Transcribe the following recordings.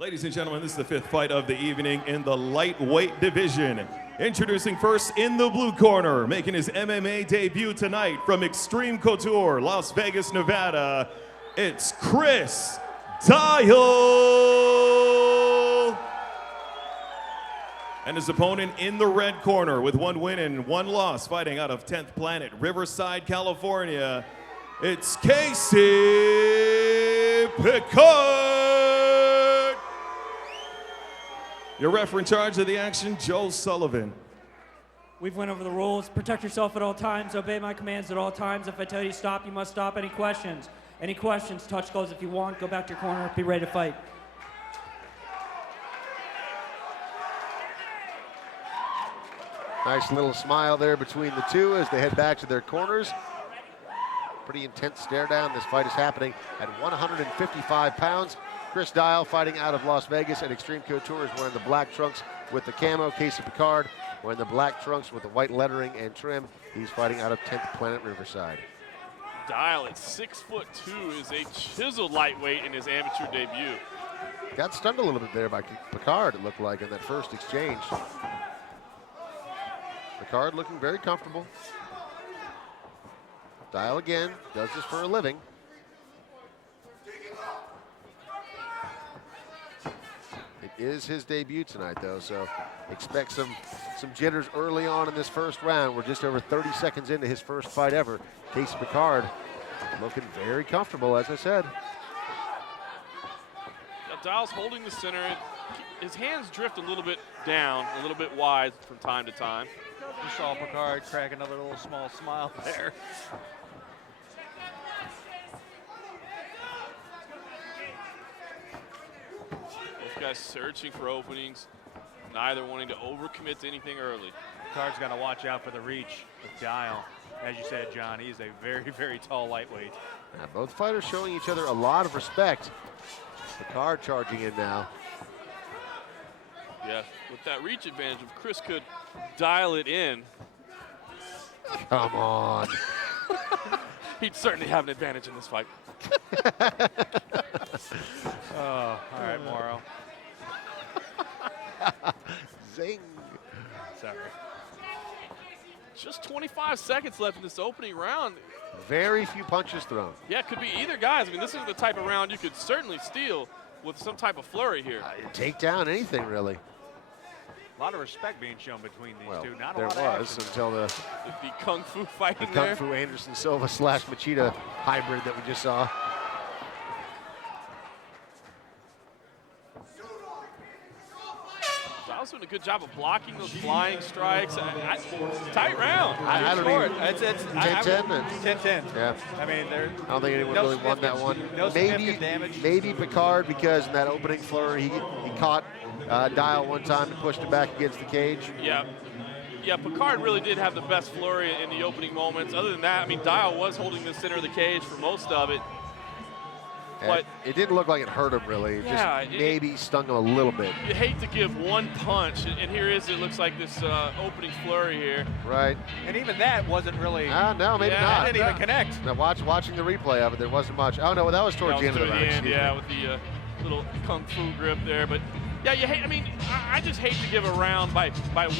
Ladies and gentlemen, this is the fifth fight of the evening in the lightweight division. Introducing first in the blue corner, making his MMA debut tonight from Extreme Couture, Las Vegas, Nevada, it's Chris Dial. And his opponent in the red corner with one win and one loss, fighting out of 10th Planet, Riverside, California, it's Casey Picard. Your ref in charge of the action, Joe Sullivan. We've went over the rules. Protect yourself at all times. Obey my commands at all times. If I tell you to stop, you must stop. Any questions? Any questions? Touch goes if you want. Go back to your corner. Be ready to fight. Nice little smile there between the two as they head back to their corners. Pretty intense stare down. This fight is happening at 155 pounds. Chris Dial fighting out of Las Vegas at Extreme Couture is wearing the black trunks with the camo. Casey Picard wearing the black trunks with the white lettering and trim. He's fighting out of 10th Planet Riverside. Dial at 6'2" is a chiseled lightweight in his amateur debut. Got stunned a little bit there by Picard, it looked like, in that first exchange. Picard looking very comfortable. Dial again, does this for a living. It is his debut tonight, though, so expect some jitters early on in this first round. We're just over 30 seconds into his first fight ever. Casey Picard looking very comfortable, as I said. Now Dial's holding the center. His hands drift a little bit down, a little bit wide from time to time. You saw Picard crack another little small smile there. Both guys searching for openings, neither wanting to overcommit to anything early. Picard's got to watch out for the reach with Dial. As you said, John, he's a very, very tall lightweight. Now, both fighters showing each other a lot of respect. Picard charging in now. Yeah, with that reach advantage, if Chris could dial it in, Come on. he'd certainly have an advantage in this fight. Oh, all right, Morrow. Zing. Sorry. Just 25 seconds left in this opening round. Very few punches thrown. Yeah, it could be either guys. I mean, this is the type of round you could certainly steal with some type of flurry here. Take down anything, really. A lot of respect being shown between these two. Not a there lot of was action. until the Kung Fu fight in Kung there. Fu Anderson Silva / Machida hybrid that we just saw. Dial's doing a good job of blocking those flying strikes. Tight round. I don't even. It's 10-10. 10-10. Yeah. I mean, I don't think anyone really won that one. No significant damage. Maybe Picard, because in that opening flurry, he caught Dial one time and pushed him back against the cage. Yeah. Yeah, Picard really did have the best flurry in the opening moments. Other than that, I mean, Dial was holding the center of the cage for most of it. But it didn't look like it hurt him, really. It yeah, just maybe stung him a little bit. You hate to give one punch, and here it looks like this opening flurry here. Right. And even that wasn't really. No, maybe not. It didn't even connect. Now watching the replay of it, there wasn't much. Oh, no, that was towards the end of the round. Yeah, with the little Kung Fu grip there. But, yeah, you hate, I mean, I just hate to give a round by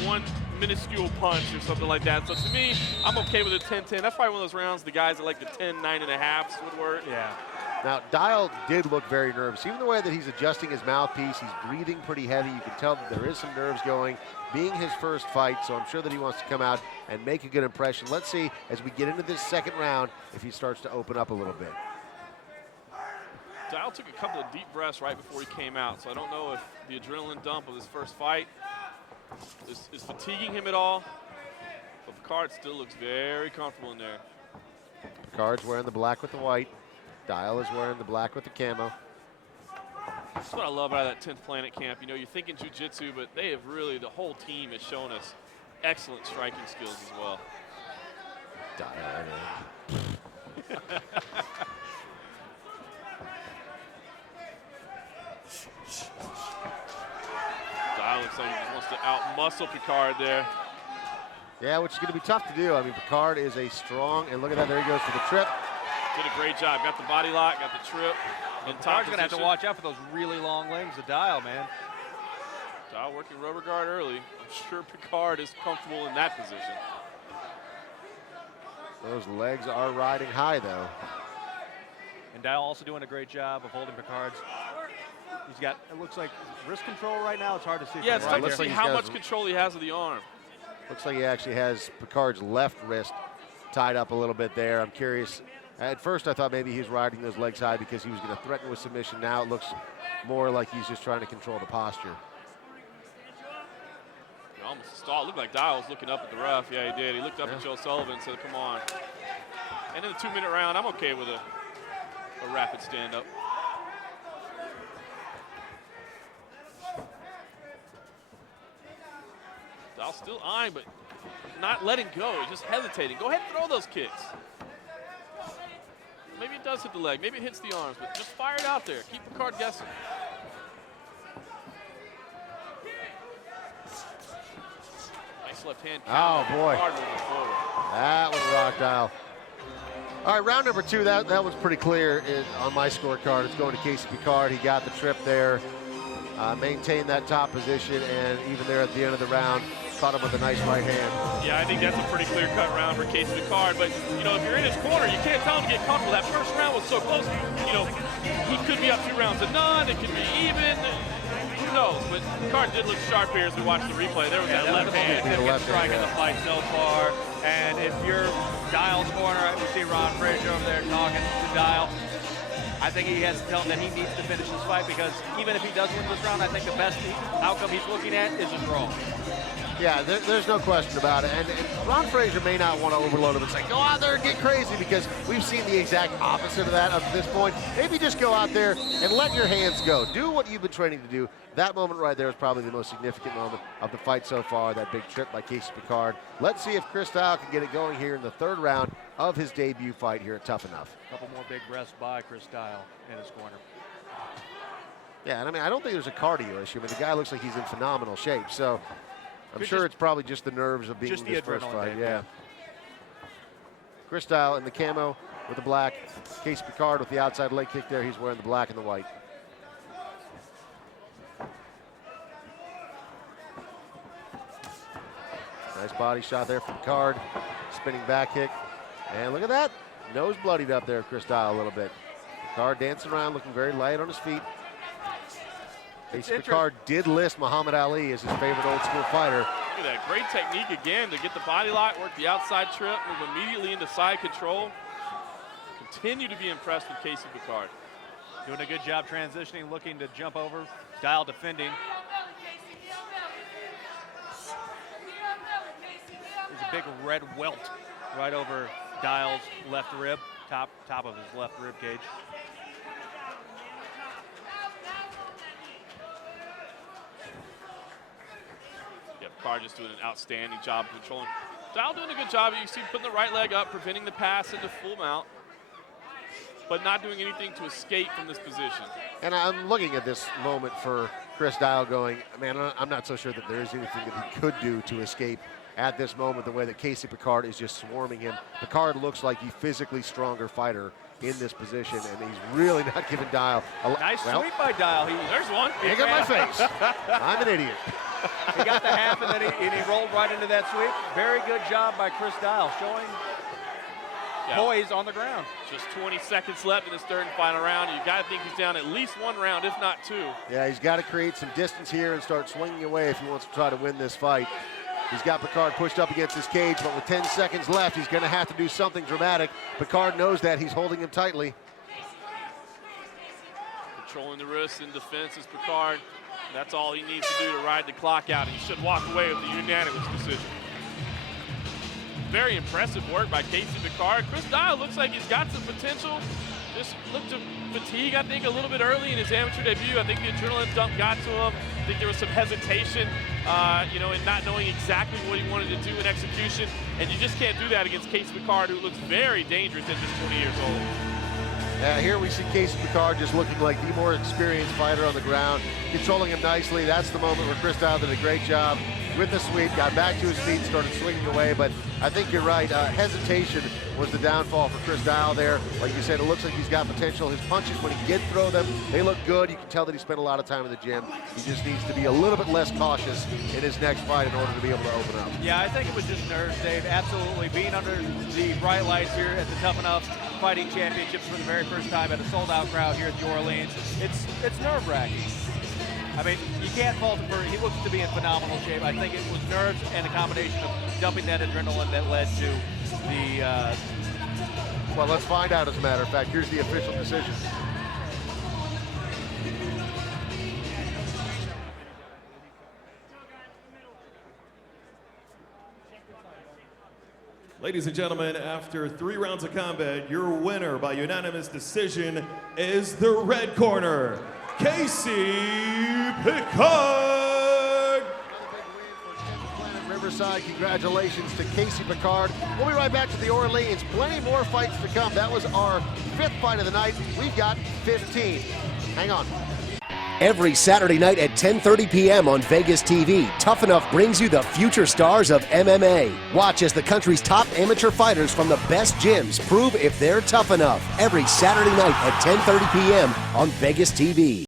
one minuscule punch or something like that. So, to me, I'm okay with a 10-10. That's probably one of those rounds the guys that like the 10, 9.5s would work. Yeah. Now, Dial did look very nervous. Even the way that he's adjusting his mouthpiece, he's breathing pretty heavy. You can tell that there is some nerves going. Being his first fight, so I'm sure that he wants to come out and make a good impression. Let's see, as we get into this second round, if he starts to open up a little bit. Dial took a couple of deep breaths right before he came out, so I don't know if the adrenaline dump of his first fight is fatiguing him at all. But Picard still looks very comfortable in there. Picard's wearing the black with the white. Dial is wearing the black with the camo. That's what I love out of that 10th Planet camp. You know, you're thinking jiu-jitsu, but they have really, the whole team has shown us excellent striking skills as well. Dial. Dial looks like he just wants to out-muscle Picard there. Yeah, which is going to be tough to do. I mean, Picard is a strong, and look at that, there he goes for the trip. Did a great job. Got the body lock, got the trip. in top Picard's going to have to position. watch out for those really long legs of Dial, man. Dial working rubber guard early. I'm sure Picard is comfortable in that position. Those legs are riding high, though. And Dial also doing a great job of holding Picard's. He's got, it looks like wrist control right now. It's hard to see. Yeah, it's from tough right to there. see he's how got much his- control he has of the arm. Looks like he actually has Picard's left wrist tied up a little bit there. I'm curious. At first, I thought maybe he was riding those legs high because he was going to threaten with submission. Now it looks more like he's just trying to control the posture. He almost stalled. Looked like Dial was looking up at the ref. Yeah, he did. He looked up at Joe Sullivan and said, come on. And in the 2-minute round, I'm okay with a rapid stand-up. Dial still eyeing, but not letting go. He's just hesitating. Go ahead and throw those kicks. Maybe it does hit the leg. Maybe it hits the arms, but just fire it out there. Keep Picard guessing. Nice left hand. Oh, boy. Picard moving forward. That was rock Dial. All right, round number 2, that was pretty clear on my scorecard. It's going to Casey Picard. He got the trip there, maintained that top position, and even there at the end of the round, caught him with a nice right hand. Yeah, I think that's a pretty clear-cut round for Casey Picard. But, you know, if you're in his corner, you can't tell him to get comfortable. That first round was so close. You know, he could be up 2 rounds to none. It could be even. Who knows? But Picard did look sharp here as we watched the replay. There was that left hand. The left Strike hand, in the fight so far. And if you're Dial's corner, we see Ron Frazier over there talking to Dial. I think he has to tell him that he needs to finish this fight because even if he does win this round, I think the best outcome he's looking at is a draw. Yeah, there's no question about it. And Ron Frazier may not want to overload him and say, go out there and get crazy, because we've seen the exact opposite of that up to this point. Maybe just go out there and let your hands go. Do what you've been training to do. That moment right there is probably the most significant moment of the fight so far, that big trip by Casey Picard. Let's see if Chris Dial can get it going here in the 3rd round of his debut fight here at Tuff-N-Uff. A couple more big breaths by Chris Dial in his corner. Yeah, and I mean, I don't think there's a cardio issue. I mean, the guy looks like he's in phenomenal shape, so I'm Could sure just- it's probably just the nerves of being just in the his first adrenaline fight. thing, Yeah. yeah. Chris Dial in the camo with the black. Casey Picard with the outside leg kick there. He's wearing the black and the white. Nice body shot there from Picard. Spinning back kick. And look at that. Nose bloodied up there, Chris Dial a little bit. Picard dancing around, looking very light on his feet. Casey Picard did list Muhammad Ali as his favorite old school fighter. Look at that. Great technique again to get the body lock, work the outside trip, move immediately into side control. Continue to be impressed with Casey Picard. Doing a good job transitioning, looking to jump over. Dial defending. There's a big red welt right over Dial's left rib, top of his left rib cage. Yeah, Picard just doing an outstanding job of controlling. Dial doing a good job. You see putting the right leg up, preventing the pass into full mount, but not doing anything to escape from this position. And I'm looking at this moment for Chris Dial going, man, I'm not so sure that there is anything that he could do to escape at this moment, the way that Casey Picard is just swarming him. Picard looks like the physically stronger fighter in this position, and he's really not giving Dial a Nice sweep by Dial. There's one. Look at my face. I'm an idiot. He got the half, and then he rolled right into that sweep. Very good job by Chris Dial, showing poise on the ground. Just 20 seconds left in this 3rd and final round. You got to think he's down at least 1 round, if not 2. Yeah, he's got to create some distance here and start swinging away if he wants to try to win this fight. He's got Picard pushed up against his cage, but with 10 seconds left, he's going to have to do something dramatic. Picard knows that. He's holding him tightly. Controlling the wrist in defense is Picard. That's all he needs to do to ride the clock out. He should walk away with a unanimous decision. Very impressive work by Casey Picard. Chris Dial looks like he's got some potential. Just looked to fatigue, I think, a little bit early in his amateur debut. I think the adrenaline dump got to him. I think there was some hesitation, in not knowing exactly what he wanted to do in execution. And you just can't do that against Casey Picard, who looks very dangerous at just 20 years old. Here we see Casey Picard just looking like the more experienced fighter on the ground, controlling him nicely. That's the moment where Chris Dial did a great job with the sweep, got back to his feet, started swinging away. But I think you're right. Hesitation was the downfall for Chris Dial there. Like you said, it looks like he's got potential. His punches, when he did throw them, they look good. You can tell that he spent a lot of time in the gym. He just needs to be a little bit less cautious in his next fight in order to be able to open up. Yeah, I think it was just nerves, Dave. Absolutely. Being under the bright lights here at the Tuff-N-Uff Fighting Championships for the very first time at a sold-out crowd here at New Orleans, it's nerve-wracking. I mean, you can't fault him for, he looks to be in phenomenal shape. I think it was nerves and a combination of dumping that adrenaline that led to the... Well, let's find out, as a matter of fact. Here's the official decision. Ladies and gentlemen, after 3 rounds of combat, your winner by unanimous decision is the red corner, Casey Picard. Riverside, congratulations to Casey Picard. We'll be right back to the Orleans. Plenty more fights to come. That was our 5th fight of the night. We've got 15. Hang on. Every Saturday night at 10:30 p.m. on Vegas TV, Tuff-N-Uff brings you the future stars of MMA. Watch as the country's top amateur fighters from the best gyms prove if they're tough enough. Every Saturday night at 10:30 p.m. on Vegas TV.